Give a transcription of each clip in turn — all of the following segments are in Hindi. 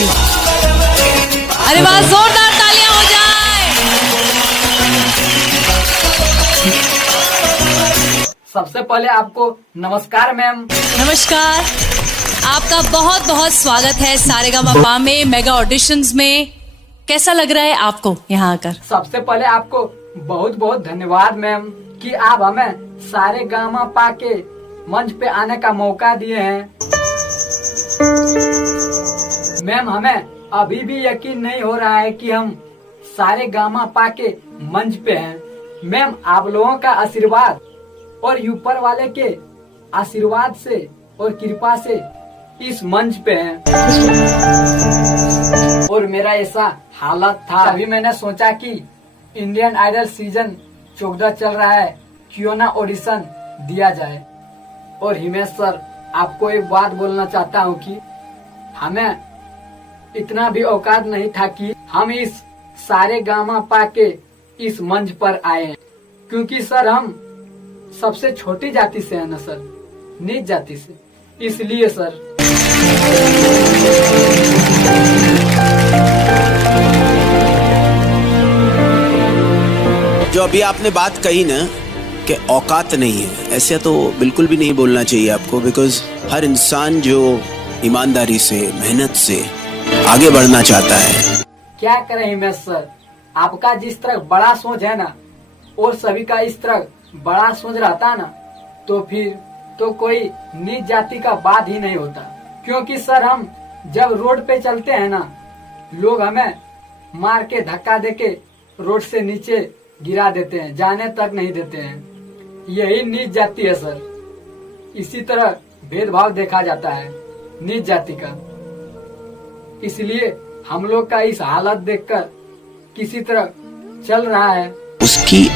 जी। अरे वाह, जोरदार तालियां हो जाए। सबसे पहले आपको नमस्कार मैम। नमस्कार, आपका बहुत बहुत स्वागत है सारेगामापा में मेगा ऑडिशंस में। कैसा लग रहा है आपको यहाँ आकर? सबसे पहले आपको बहुत बहुत धन्यवाद मैम कि आप हमें सारेगामापा के मंच पे आने का मौका दिए हैं। मैम, हमें अभी भी यकीन नहीं हो रहा है कि हम सारेगामापा के मंच पे हैं। मैम, आप लोगों का आशीर्वाद और ऊपर वाले के आशीर्वाद से और कृपा से इस मंच पे हैं। और मेरा ऐसा हालत था, अभी मैंने सोचा कि इंडियन आइडल सीजन 14 चल रहा है, क्यों ना ऑडिशन दिया जाए। और हिमेश सर, आपको एक बात बोलना चाहता हूँ कि हमें इतना भी औकात नहीं था कि हम इस सारेगामापा के इस मंच पर आए हैं, क्योंकि सर हम सबसे छोटी जाति से है ना सर, नीच जाति से, इसलिए सर। जो अभी आपने बात कही ना कि औकात नहीं है, ऐसे तो बिल्कुल भी नहीं बोलना चाहिए आपको, बिकॉज हर इंसान जो ईमानदारी से, मेहनत से आगे बढ़ना चाहता है। क्या करें हिमेश सर, आपका जिस तरह बड़ा सोच है ना, और सभी का इस तरह बड़ा सोच रहता ना, तो फिर तो कोई नीच जाति का बात ही नहीं होता। क्योंकि सर हम जब रोड पे चलते हैं ना, लोग हमें मार के धक्का देके रोड से नीचे गिरा देते हैं, जाने तक नहीं देते हैं। यही नीच जाति है सर। इसी तरह भेदभाव देखा जाता है नीच जाति का। इसलिए हम लोग का इस हालत देखकर किसी तरह चल रहा है। उसकी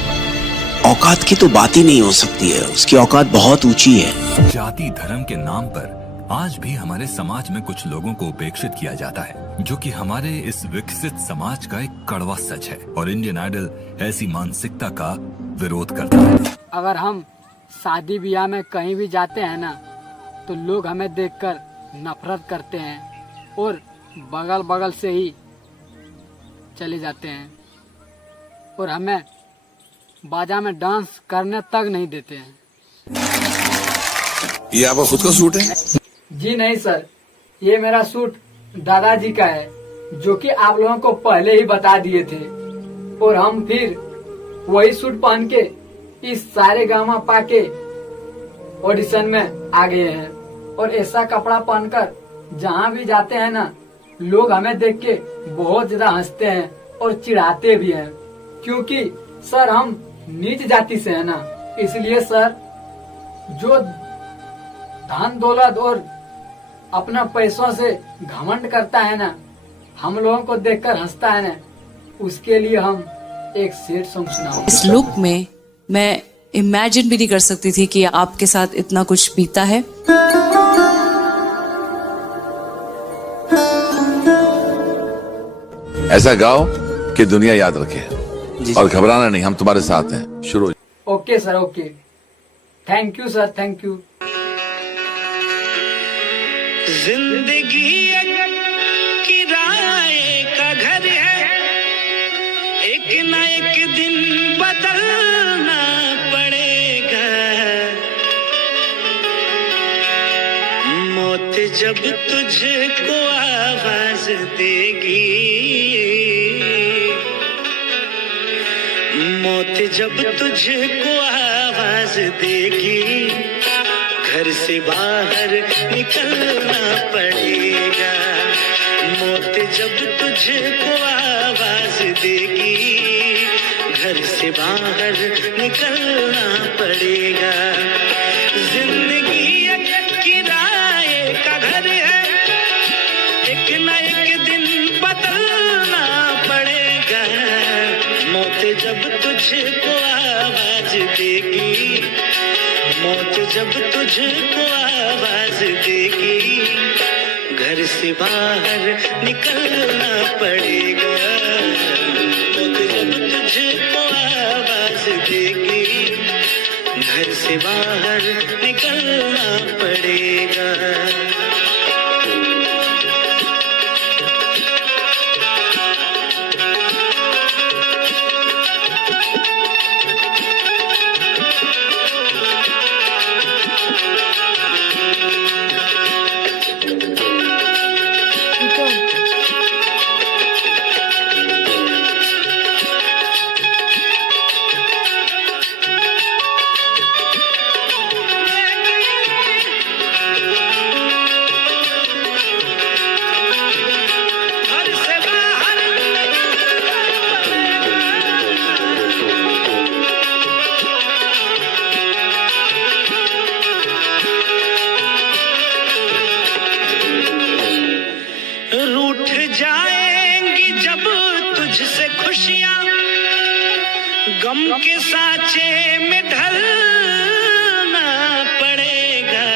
औकात की तो बात ही नहीं हो सकती है, उसकी औकात बहुत ऊंची है। जाति धर्म के नाम पर आज भी हमारे समाज में कुछ लोगों को उपेक्षित किया जाता है, जो कि हमारे इस विकसित समाज का एक कड़वा सच है। और इंडियन आइडल ऐसी मानसिकता का विरोध करता है। अगर हम शादी ब्याह में कहीं भी जाते हैं ना, तो लोग हमें देखकर नफरत करते हैं और बगल बगल से ही चले जाते हैं, और हमें बाजा में डांस करने तक नहीं देते हैं। ये आपका खुद का सूट है? जी नहीं सर, ये मेरा सूट दादाजी का है, जो कि आप लोगों को पहले ही बता दिए थे। और हम फिर वही सूट पहन के इस सारेगामापा के ऑडिशन में आ गए हैं। और ऐसा कपड़ा पहनकर जहाँ भी जाते हैं ना, लोग हमें देख के बहुत ज्यादा हंसते हैं और चिढ़ाते भी हैं। क्योंकि सर हम नीच जाति से है ना, इसलिए सर जो धन दौलत और अपना पैसों से घमंड करता है ना, हम लोगों को देखकर हंसता है ना, उसके लिए हम एक सैड सॉन्ग सुनाऊंगा। इस लुक में मैं इमेजिन भी नहीं कर सकती थी कि आपके साथ इतना कुछ बीता है। ऐसा गाओ कि दुनिया याद रखे, और घबराना नहीं, हम तुम्हारे साथ हैं। शुरू। Okay sir, okay. Thank you sir, thank you. जिंदगी एक किराए का घर है, एक न एक दिन बदलना पड़ेगा। मौत जब तुझको आवाज देगी, मौत जब तुझको आवाज देगी, घर से बाहर निकलना पड़ेगा। मौत जब तुझको आवाज देगी, घर से बाहर निकलना पड़ेगा। जिंदगी एक किराए का घर है, एक न एक दिन बदलना पड़ेगा। मौत जब तुझको आवाज देगी, मौत जब तुझको आवाज देगी, घर से बाहर निकलना पड़ेगा। मौत जब तुझको आवाज देगी, घर से बाहर निकलना पड़ेगा। जाएंगी जब तुझसे खुशियां, गम के साँचे में ढलना पड़ेगा।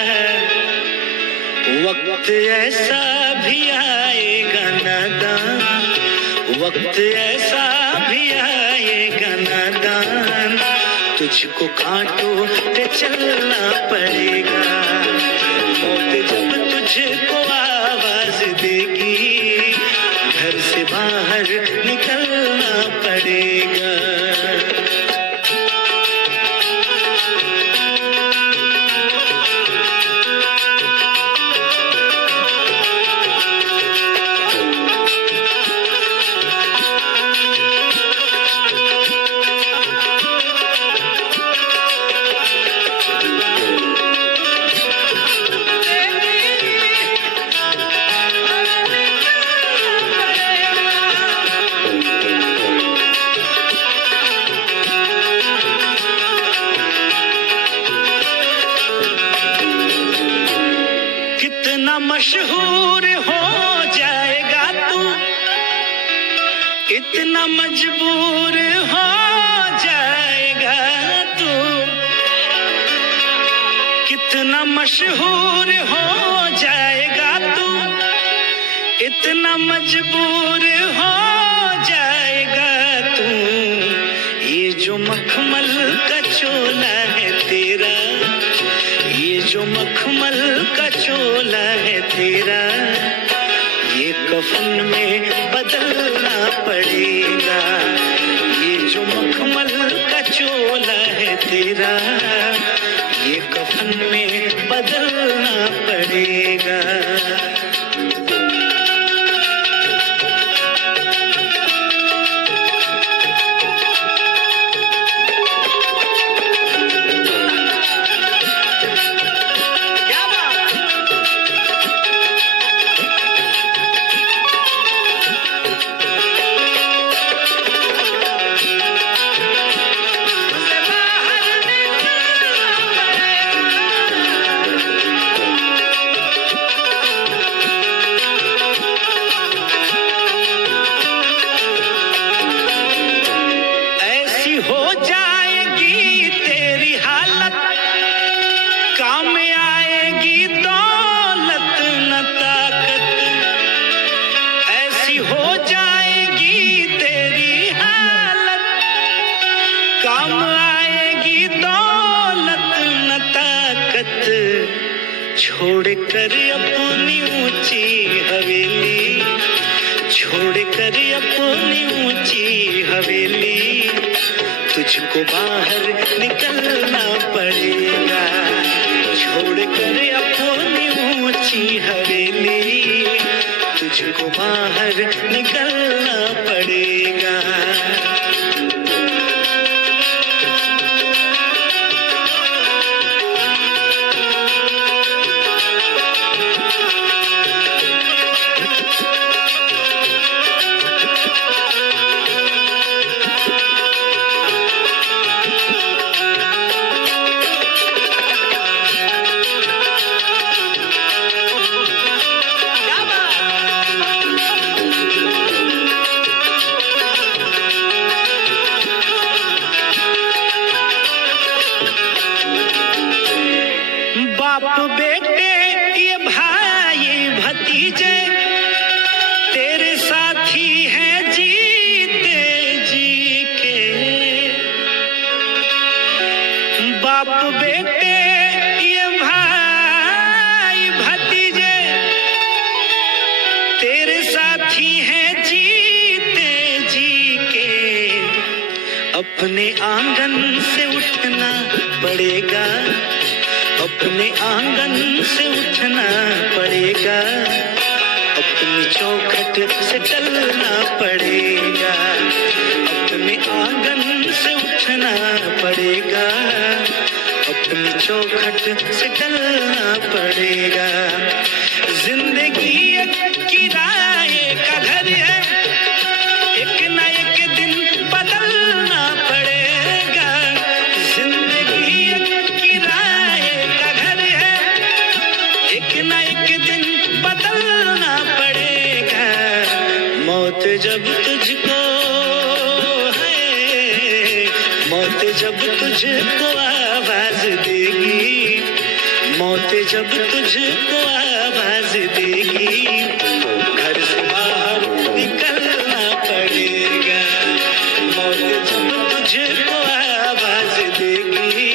वक्त ऐसा भी आएगा नादान, वक्त ऐसा भी आएगा नादान, तुझको कांटों पे चलना पड़ेगा। मौत जब तुझको आवाज देगी, घर से बाहर निकलना पड़ेगा। मशहूर हो जाएगा तू, इतना मजबूर हो जाएगा तू, कितना मशहूर हो जाएगा तू, इतना मजबूर हो जाएगा तू। ये जो मखमल का चोला है तेरा, ये जो मखमल का चोला है तेरा, ये कफन में बदलना पड़ेगा। ये जो मखमल का चोला है तेरा, ये कफन में बदलना पड़ेगा। छोड़कर अपनी ऊंची हवेली, छोड़कर अपनी ऊंची हवेली, तुझको बाहर निकलना पड़ेगा। छोड़कर अपनी ऊंची हवेली, तुझको बाहर निकलना पड़ेगा। बाप बेटे ये भाई भतीजे तेरे साथी हैं जीते जी के। बाप बेटे ये भाई भतीजे तेरे साथी हैं जीते जी के। अपने आंगन से उठना पड़ेगा, अपने आंगन से उठना पड़ेगा, अपनी चौखट से टलना पड़ेगा। अपने आंगन से उठना पड़ेगा, अपनी चौखट से टलना पड़ेगा। जिंदगी एक किराए का घर है, एक न एक दिन बदलना पड़ेगा। जिंदगी एक किराए का घर है, एक न एक दिन बदलना पड़ेगा। जब तुझको है, मौत जब तुझको आवाज देगी, मौत जब तुझको आवाज देगी, घर से बाहर निकलना पड़ेगा। मौत जब तुझको आवाज देगी,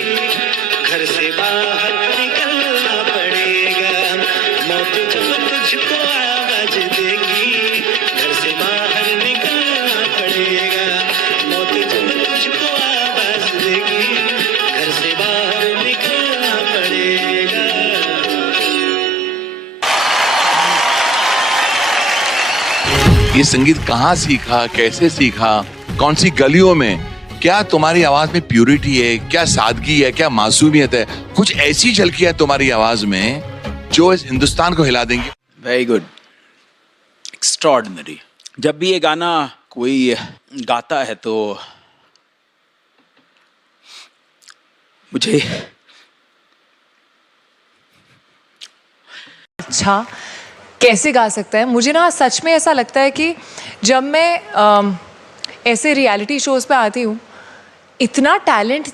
घर से बाहर निकलना पड़ेगा। मौत जब तुझको आवाज देगी, घर से बाहर निकलना पड़ेगा। मौत जब तुझको आवाज देगी, घर से बाहर निकलना पड़ेगा। ये संगीत कहाँ सीखा, कैसे सीखा, कौन सी गलियों में? क्या तुम्हारी आवाज में प्यूरिटी है, क्या सादगी है, क्या मासूमियत है? कुछ ऐसी झलकी है तुम्हारी आवाज में जो इस हिंदुस्तान को हिला देंगी। Very good, extraordinary. जब भी ये गाना कोई गाता है तो मुझे अच्छा कैसे गा सकता है? मुझे ना सच में ऐसा लगता है कि जब मैं ऐसे रियलिटी शोज पे आती हूँ, इतना टैलेंट